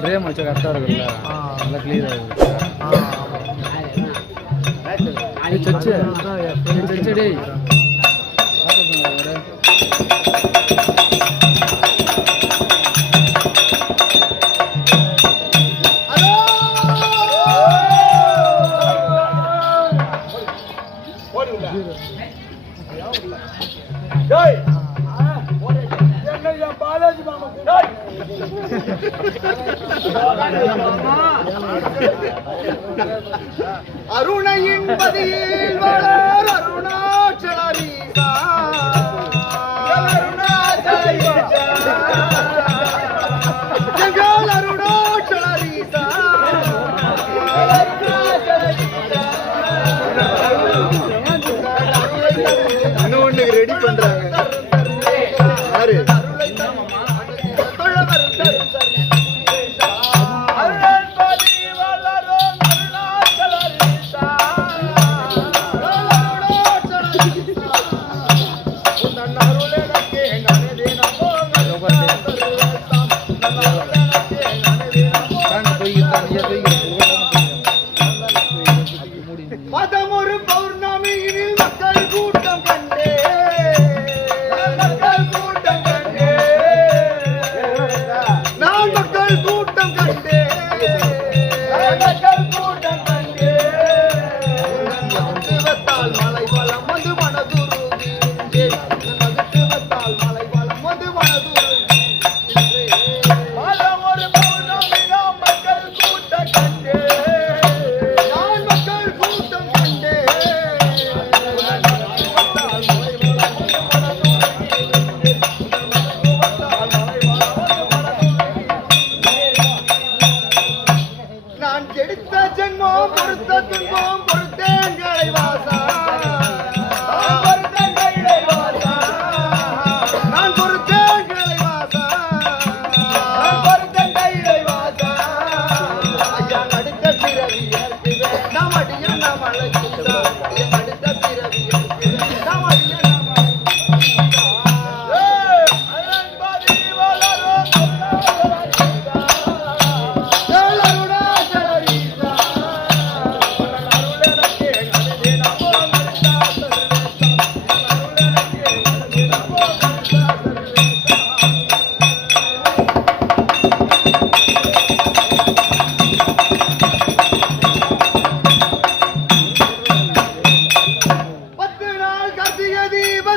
Frame வச்சா கரெக்டாக இருக்குல்ல, நல்லா கிளியர் ஆகுது. சச்சடி அருணையின் பதியில் வளர் அருணாச்சலரீசா ஜெகல் அருணாச்சலரீசா இன்னும் ஒண்ணு ரெடி பண்றாங்க யாரு மதமொரு பௌர்ணமியில் மக்கள் கூட்டம் கண்டே நான் மக்கள் கூட்டம் கண்டே மகத்துவத்தால் மலை வளம் வந்து மனதுருகி மகத்துவத்தால் மலை வளம் வந்து மனதுருகி மதமொரு பௌர்ணமியில் மக்கள் கூட்டம் கண்டே நான் எடுத்த ஜென்மம் பொறுத்த துன்பம் பொறுத்தேன் வாசா நான் பொறுத்தேன் வாசா ஐயா அடுத்த பிறவி நாம் அடிய நாம் அழைச்சா அடுத்த பிறவி நாம் அடிய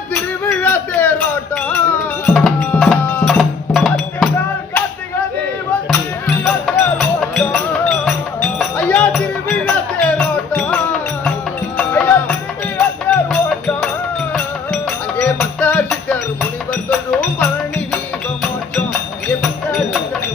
திருவிழா தேரோட்டம் ஐயா திருவிழா தேரோட்டம் அங்கே மத்த சித்தர் முனிவர் தொழும் பழனி தீப மோட்சம் இங்கே மத்த சித்தர்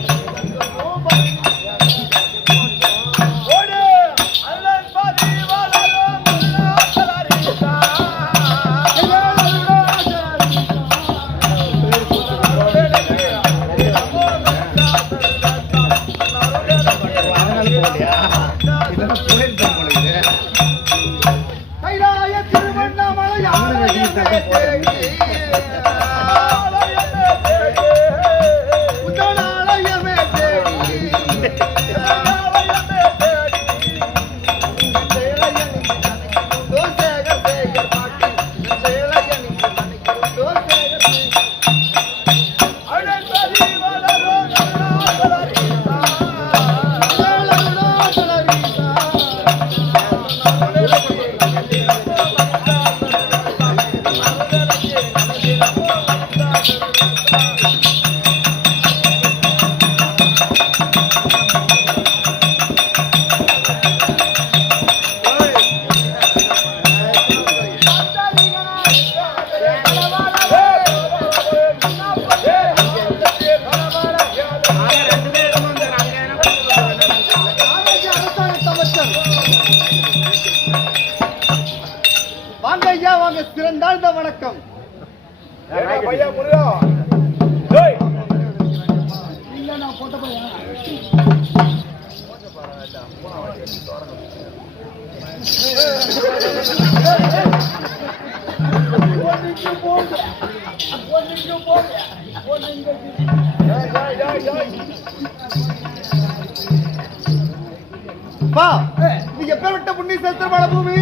திருவண்ணாமலை பையா முருகா டேய் இல்ல நான் போட்ட பையா பா இது எப்பேற்பட்ட புண்ணிய சேத்திரமான பூமி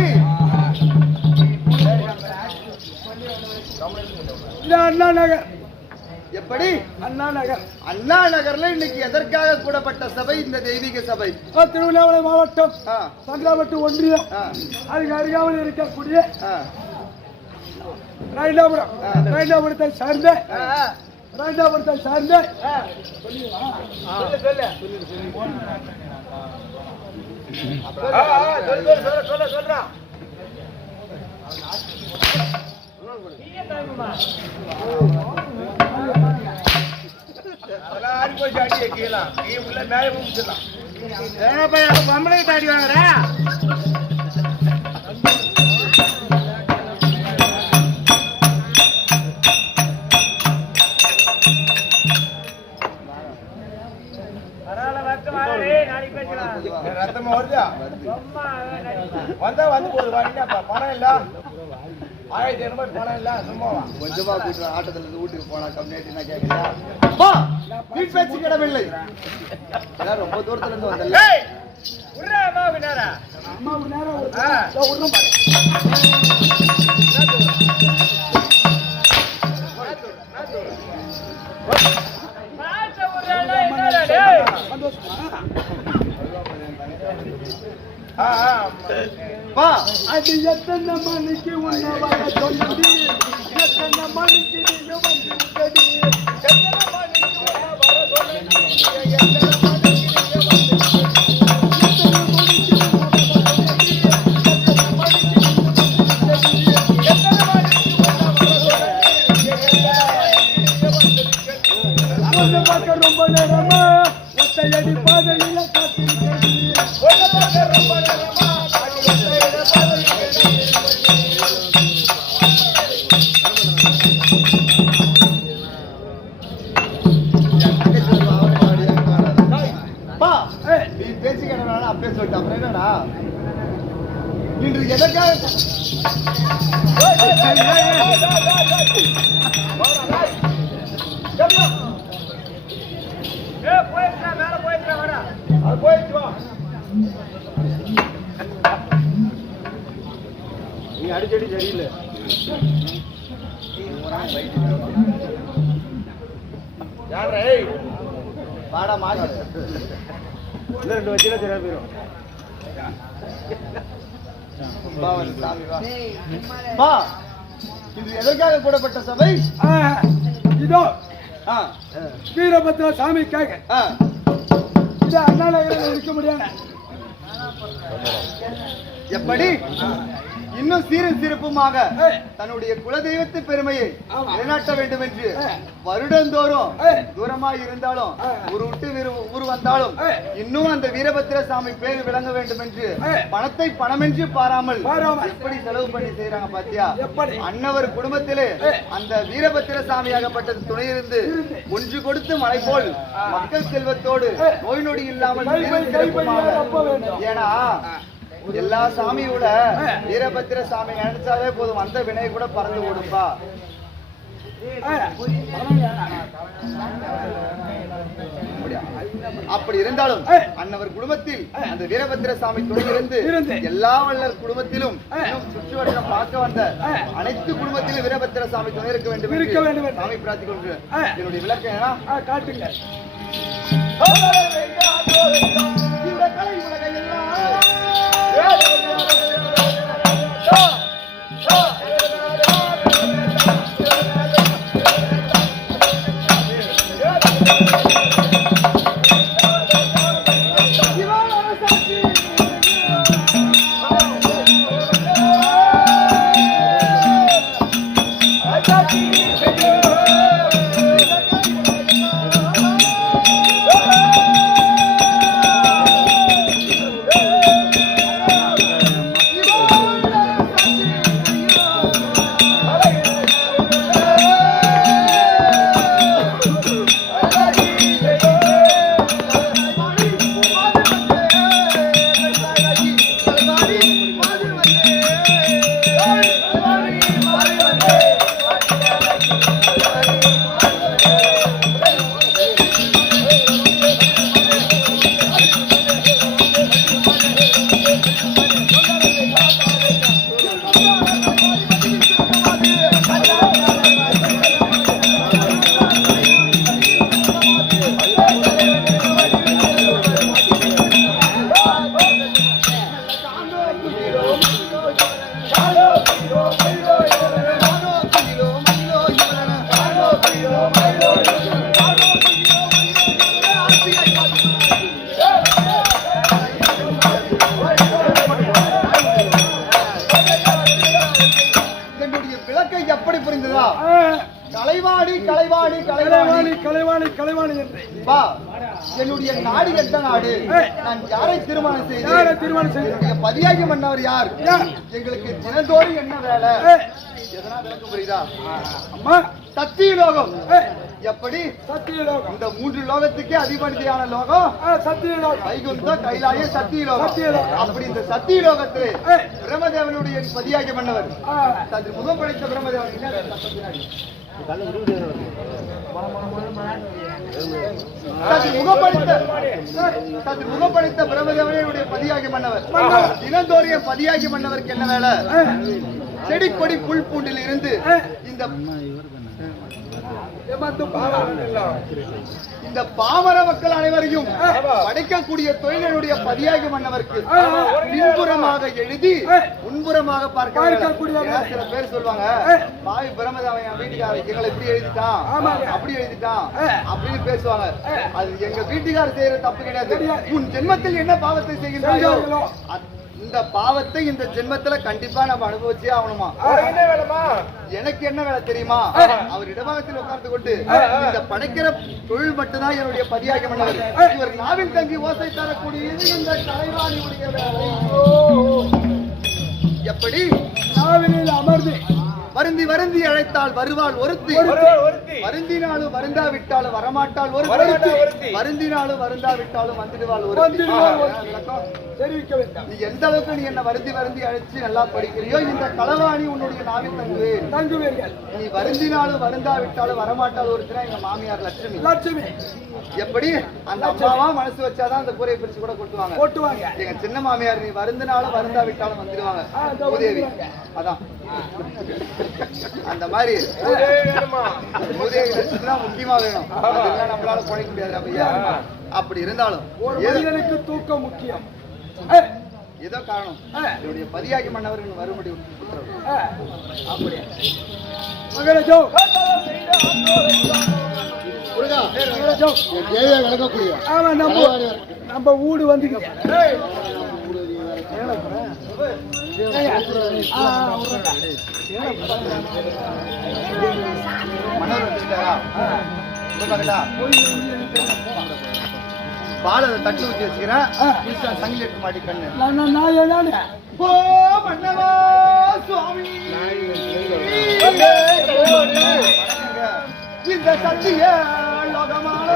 அண்ணா நகர். எப்படி அண்ணா நகர். அண்ணா நகர்ல இன்னைக்கு எதற்காக கூடப்பட்ட சபை இந்த தெய்வீக சபை திருவண்ணாமலை மாவட்டம் ஆ, சங்கராபட்டு ஒன்றியம் ஆ, அதுக்கு அருகாமல் இருக்கக்கூடிய ஆ, ராயண்டாபுரம் ராயண்டாபுரத்தை சார்ந்த ஆ, ராயண்டாபுரத்தை சார்ந்த சொல்றா பொம்பளை தாடி வாங்குற ரத்தமா வருதா வந்தா வந்து போகுது பணம் இல்ல 1500 ரூபாய் பணம் இல்ல சும்மாவா கொஞ்சமா கூட்டு ஆட்டத்துல இருந்து வீட்டுக்கு போனா கம்யூனிட்டி கேட்கலையா வீட்டு பேச்சு கிடமில்லை ரொம்ப தூரத்துல இருந்து வந்தல அது எத்தனை மணிக்கு உன்னை வர சொன்னது எத்தனை மணிக்கு நீங்க வந்து விட்டது எத்தனை மணிக்கு உன்னை வர சொன்னது ரொம்ப நேரமா ஒத்தையடி பாதையில காத்திருக்கிறது ரொம்ப நேரமா பேச்சு கேட்டனால அப்பே சொல்லிட்டு அப்புறம் என்னடா இன்று எதற்காக போயிட்டு வா நீ அடிச்சடி சரியில்லை யாரே பாடா மாறி இல்ல 2 வச்சில சரியா போயிடும் பா இது எதற்காக கூடப்பட்ட சபை இதோ வீரபத்ர சாமிக்காக இது அண்ணா நகரில் இருக்க முடியாது எப்படி இன்னும் சீரும் சிறப்புமாக தன்னுடைய குலதெய்வத்தின் பெருமையை நிலைநாட்ட வேண்டும் என்று வருடந்தோறும் தூரமாய் இருந்தாலும் ஊர் விட்டு ஊர் வந்தாலும் இன்னும் அந்த வீரபத்திர சாமி பேர் விளங்க வேண்டும் என்று பணத்தை பணமென்று பாராமல் எப்படி செலவு பண்ணி செய்யறாங்க பாத்தியா அன்னவர் குடும்பத்திலே அந்த வீரபத்திர சாமியாகப்பட்டது துணையிருந்து ஒன்று கொடுத்து மழை போல் மக்கள் செல்வத்தோடு நோய் நொடி இல்லாமல் ஏன்னா எல்லா சாமியோட வீரபத்திர சாமி நினைச்சாலே போதும் அந்த வினை கூட பறந்து ஓடும்பா அப்படி இருந்தாலும் அன்னவர் குடும்பத்தில் அந்த வீரபத்திர சாமி துணையிருந்து எல்லா வல்லர் குடும்பத்திலும் சுற்றுவட்டம் பார்க்க வந்த அனைத்து குடும்பத்திலும் வீரபத்திர சாமி துணை இருக்க வேண்டும் சாமி பிரார்த்திக் கொண்டு என்னுடைய விளக்கம் ஏன்னா காட்டுங்க இந்த கலை உலகையெல்லாம் கலைவாணி என்று பா என்னுடைய நாடு எந்த நாடு? நான் யாரை திருமணம் செய்து பதியாகி மன்னவர் யார்? எங்களுக்கு தினந்தோறும் என்ன வேலை? எதனா விளக்க புரியுதா? அம்மா சத்தியலோகம். எப்படி? சத்தியலோகம் இந்த 3 லோகத்துக்கே அதிபதியான லோகம் சத்தியலோகம். வைகுண்டம், கைலாயம், சத்தியலோகம். அப்படி இந்த சத்தியலோகத்திலே பிரம்மதேவனுடைய பதியாகி மன்னவர் தன் முகம் படைத்த பிரம்மதேவன் முகப்படுத்த பிரம்மதேவனுடைய பதியாகி மன்னவர் தினந்தோறிய பதியாகி மன்னவருக்கு என்ன வேலை? செடி கொடி புல் பூண்டில் இருந்து இந்த பாமர மக்கள் அனைவரையும் படைக்கக்கூடிய தொழிலுடைய பதியாகி மன்னவருக்கு பின்புறமாக எழுதி முன்புறமாக பார்க்கக்கூடிய சில பேர் சொல்லுவாங்க, பாவி பிரம்மதேவன் வீட்டுக்காரர் எங்களை இப்படி எழுதிட்டான், அப்படி எழுதிட்டான் அப்படின்னு பேசுவாங்க. அது எங்க வீட்டுக்காரர் செய்யற தப்பு கிடையாது. உன் ஜென்மத்தில் என்ன பாவத்தை செய்கின்றாயோ இந்த பாவத்தை இந்த ஜென்மத்துல கண்டிப்பா நம்ம அனுபவிச்சே ஆகணுமா? எனக்கு என்ன வேலை தெரியுமா? அவர் இடபாகத்தில் உட்கார்ந்து கொண்டு இந்த படைக்கிற தொழில் மட்டும்தான் என்னுடைய பதியாகி மன்னவர். இவர் நாவில் தங்கி ஓசை தரக்கூடியது இந்த கலைவாணியுடைய வேலை. எப்படி? நாவினில் அமர்ந்து வருந்தி வருந்தி அழைத்தால் வருவாள் ஒருத்தி, வருந்தினாலும் வருந்தாவிட்டாலும் வரமாட்டாள் ஒருத்தி, வருந்தினாலும் வருந்தாவிட்டாலும் வந்துடுவாள் ஒருத்தி. தெரிவிக்க வேண்டாம். நீ எந்த அளவுக்கு நீ என்ன வருந்தி வருந்தி அழைச்சு நல்லா படிக்கிறியோ இந்த களவாணி உன்னுடைய நாவில் தங்குவேன். நீ வருந்தினாலும் வருந்தாவிட்டாலும் வரமாட்டாள் ஒருத்தினா எங்க மாமியார் லட்சுமி. எப்படி? அந்த அம்மாவா மனசு வச்சாதான் அந்த கூரையை பிரிச்சு கூட கொட்டுவாங்க. எங்க சின்ன மாமியார் நீ வருந்தினாலும் வருந்தாவிட்டாலும் வந்துடுவாங்க உதவி. அதான் அந்த மாதிரி முக்கியமா வேணும். நம்மளால குறைக்க முடியாது ஐயா. அப்படி இருந்தாலும் எனக்கு தூக்கம் முக்கியம். ஏதோ காரணம் என்னுடைய பதியாகி மன்னவர்கள் வரும்படி அப்படியே நம்ம ஊடு வந்து பால தட்டு ஊற்றி வச்சுக்கிறேன். சங்கிலி எடுத்து மாட்டி கண்ணு ஓ மன்னவா சுவாமி இந்த சத்திய லோகமான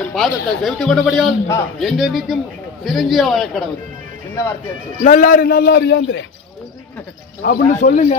என் பாதத்தை செலுத்தி கொண்டபடியால் என்றென்னைக்கும் சிரஞ்சியா வழக்கடவுள். சின்ன வார்த்தையாச்சு. நல்லாரு ஏந்திர அப்படின்னு சொல்லுங்க.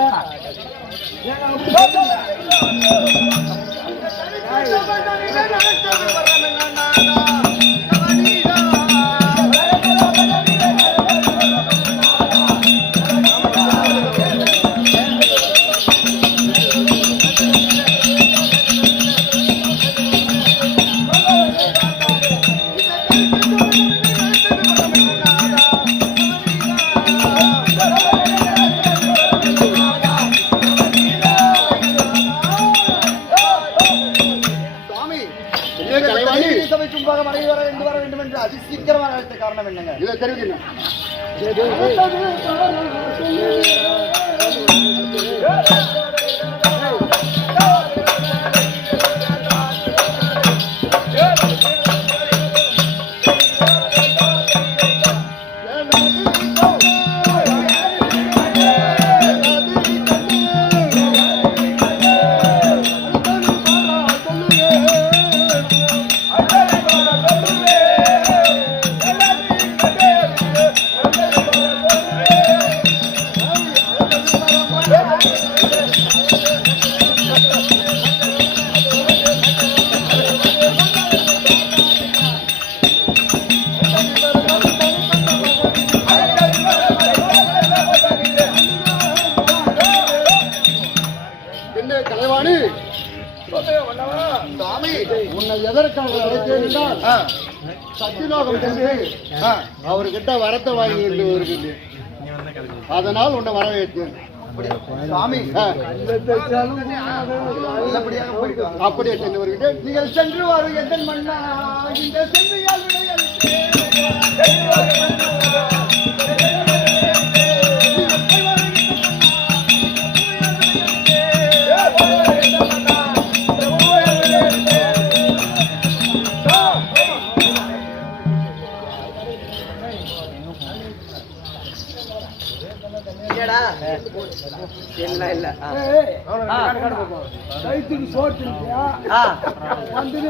சொல்கிறேன். கலைவாணி சாமி, உன்னை எதற்காக அழைத்தேன் என்றால் சத்தியலோகம் சென்று அவர்கிட்ட வரத்தை வாங்கி வருகிறது. அதனால் உன்னை வரவேற்றேன் சாமி. அப்படியே சென்று வருகிறேன். நீங்கள் சென்று வாருங்கள் எந்த மன்னா இந்த சென்னையால்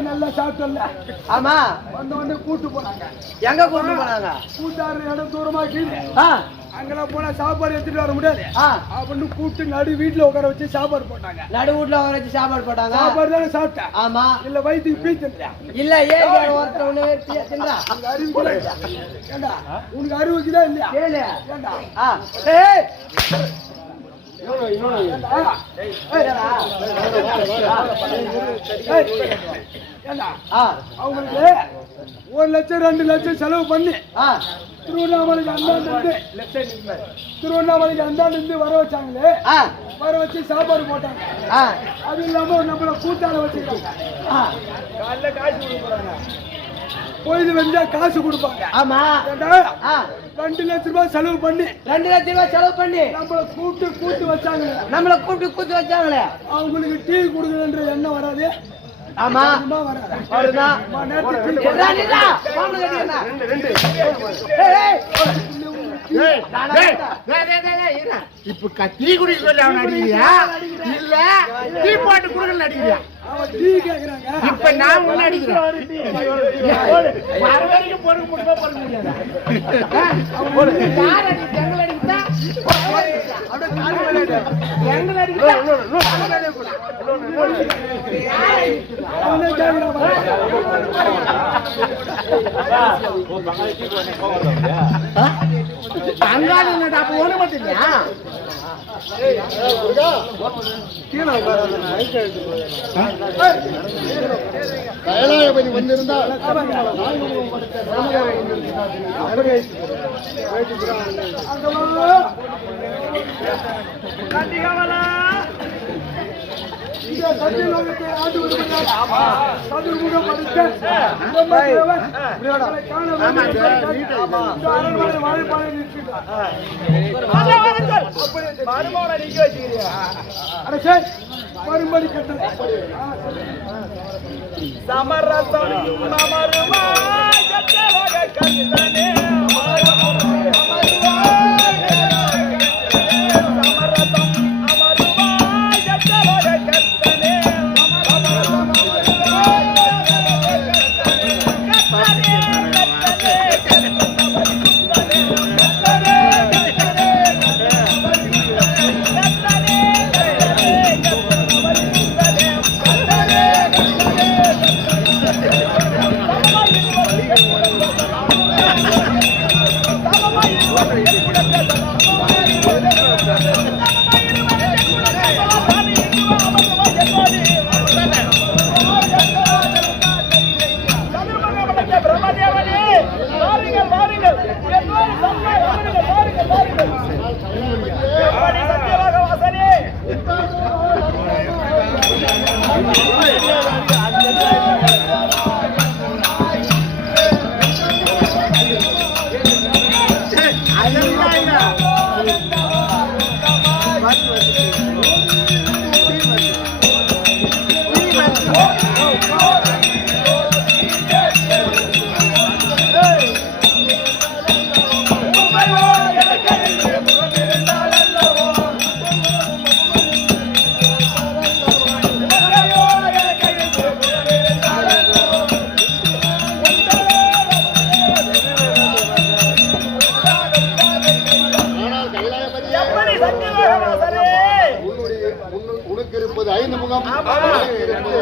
நல்லா சாப்பிட்டல. ஆமா, வந்த உடனே கூட்டு போனாங்க. எங்க கூட்டு போனாங்க? கூட்டாரு இடம் தூரமாக்கி அங்கெல்லாம் போனா சாப்பாடு எடுத்துட்டு வர முடியாது அப்படின்னு கூட்டு நடு வீட்டுல உட்கார வச்சு சாப்பாடு போட்டாங்க. நடு வீட்டுல உட்கார வச்சு சாப்பாடு போட்டாங்க. சாப்பாடு தானே சாப்பிட்டேன். ஆமா, இல்ல வயிற்றுக்கு பீச்சுன்றா இல்ல ஏன் ஒருத்தவனே தின்றா. உனக்கு அறிவு ஏண்டா? உனக்கு அறிவுக்குதான் இல்லையா? ஏண்டா அவங்களுக்கு 1 லட்சம் 2 லட்சம் செலவு பண்ணி திருவண்ணாமலைக்கு அந்தாண்டு வர வச்சாங்களே. வர வச்சு சாப்பாடு போட்டாங்க. அது இல்லாம நம்மள கூட்டால வச்சுருக்காங்க. கோயில் வந்தா காசு கொடுப்பாங்க. ஆமா, 2 லட்சம் ரூபாய் செலவு பண்ணி 2 லட்சம் ரூபாய் செலவு பண்ணி நம்மள கூட்டு வச்சாங்களே. அவங்களுக்கு டீ கொடுக்கணுன்ற எண்ணம் வராது. ஆமா, இப்ப டீ குடிக்க சொல்லி அவன் அடிக்கிறியா இல்ல டீ போட்டு குடுக்கல அடிக்கிறியா? இப்ப நான் ஒண்ணு அடிக்கிறேன். வர வரைக்கும் பொறுக்க முடியுமா பொறுக்க முடியாது. அப்ப ஒண்ணு மட்டும் இல்லையா? கைலாயபதி வந்திருந்தால் சத்தியலோகத்தை ஆண்டு சதுர்முகம் மறுபடி கட்டளை சமரசம் அமருமா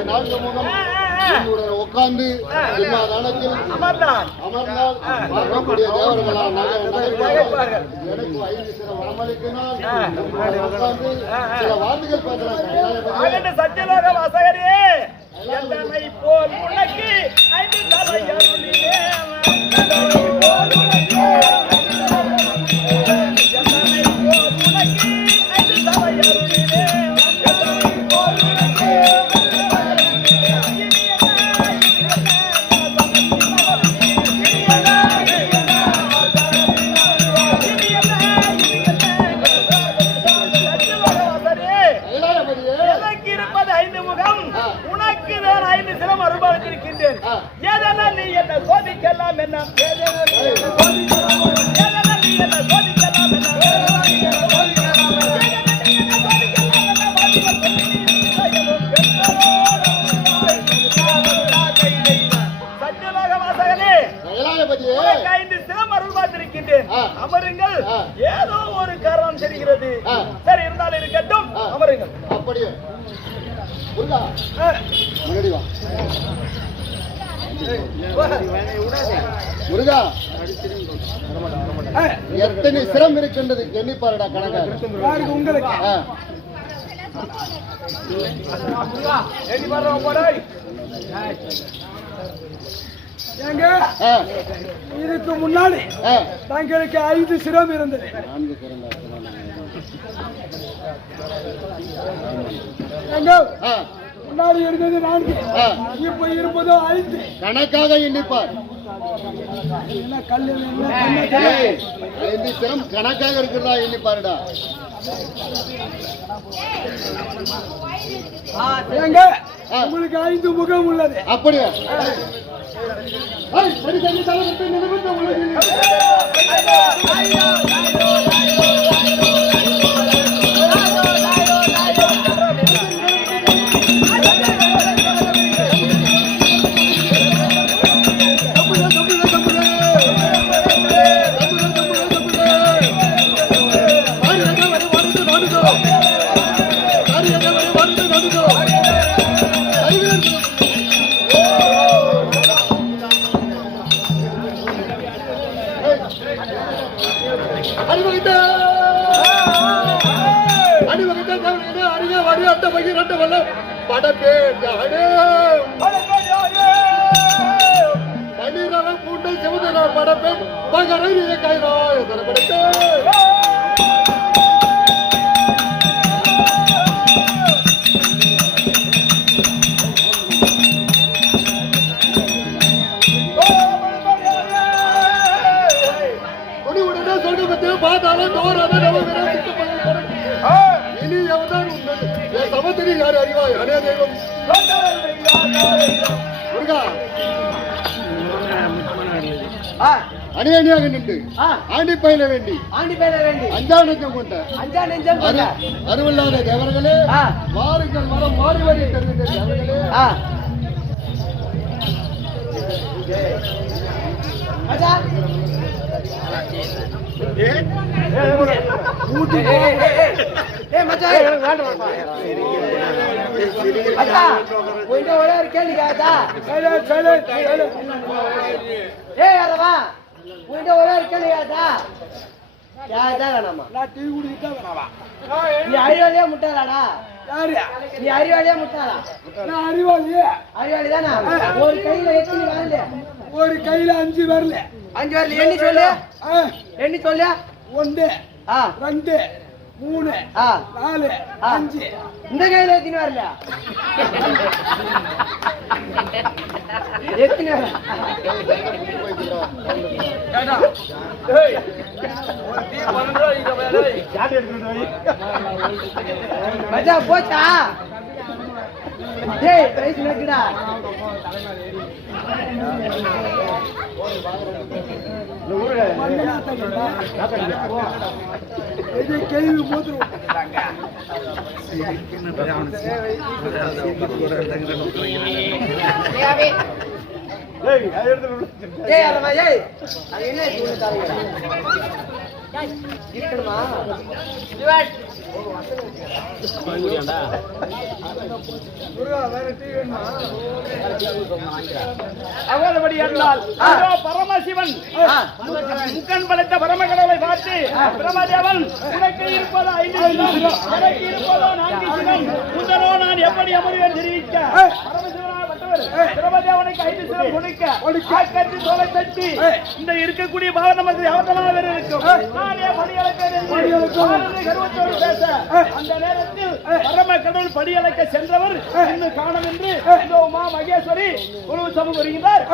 நான்கு முகம் உட்கார்ந்து சிம்மாதானத்தில் அமர்ந்தால் பார்க்கக்கூடிய தேவர்களால் நகைப்பார்கள். எனக்கு 5 சில வரமளிக்கினால் உட்கார்ந்து சில வார்த்தைகள் பேசுறாங்க. சத்தியலோக வாசகரே, எந்தனை போல் உனக்கு 5 தலை அருளினே. நீ என்ன சோதிக்கலாம் என்ன அமருங்கள். ஏதோ ஒரு காரணம் தெரிகிறது. சரி, இருந்தாலும் இருக்கட்டும், அமருங்கள். அப்படியே முருகா, எத்தனை சிரம் இருக்கின்றது எண்ணி பாருடா கணக்காக உங்களுக்கு. இதுக்கு முன்னாடி தங்களுக்கு 5 சிரம் இருந்தது. 4 சிரம் முன்னாடி இருந்தது 4, இப்ப இருப்பதோ 5. கணக்காக எண்ணிப்பார். 5 சிரம் கணக்காக இருக்கிறதா எண்ணிப்பாருடா. உங்களுக்கு 5 முகம் உள்ளது. அப்படியா? அணியணியாக நின்று ஆண்டி பயில வேண்டி அஞ்சா நெஞ்சம் கொண்ட அறிவில்லாத தேவர்களே, வாருங்கள் மரம் மாறி வரி தருகின்ற தேவர்களே, அறிவாளியா முட்டாளாடா? நீ அறிவாளியா முட்டாளா? அறிவாளி தானா? ஒரு கையில எத்தனை வரல? ஒரு கையில 5 வரல. 5 வரல. எண்ணி சொல்லு. 1 2 3 4 5. இந்த கையில எத்தனை வரல? எத்தனை வரல? மஜா போச்சா? டேய் பிரைஸ் நக்குடா. இது கேள்வி போதும். இருக்கணுமா? அவரபடி என்றால் பரமசிவன் முக்கன் படைத்த பரமகடலை பார்த்து பிரம்மதேவன் உனக்கு இருப்பதா 5 சினம், எனக்கு இருப்பதா 4 சினம், முதலோ நான் எப்படி அமர்வேன் தெரிவிக்க பிரம்மதேவனுக்கு 5 சினம் கொடுக்க கட்டி தோலை தட்டி இந்த இருக்கக்கூடிய பாவன மந்திரி அவசரமாக வேறு இருக்கும். நானே கர்வத்தோடு பேச அந்த நேரத்தில் பரம கடவுள் படியலைக்க சென்றவர் இன்னும் காணும் என்று இந்த உமா மகேஸ்வரி ஒரு சமூகம் வருகிறார்.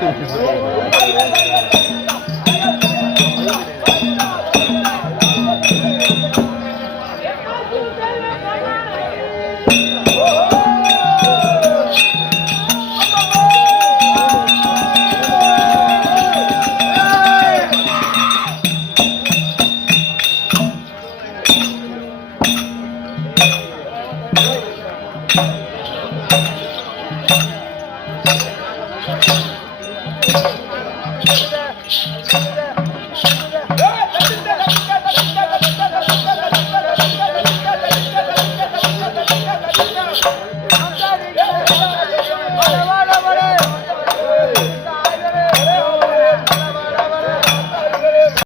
Thank you.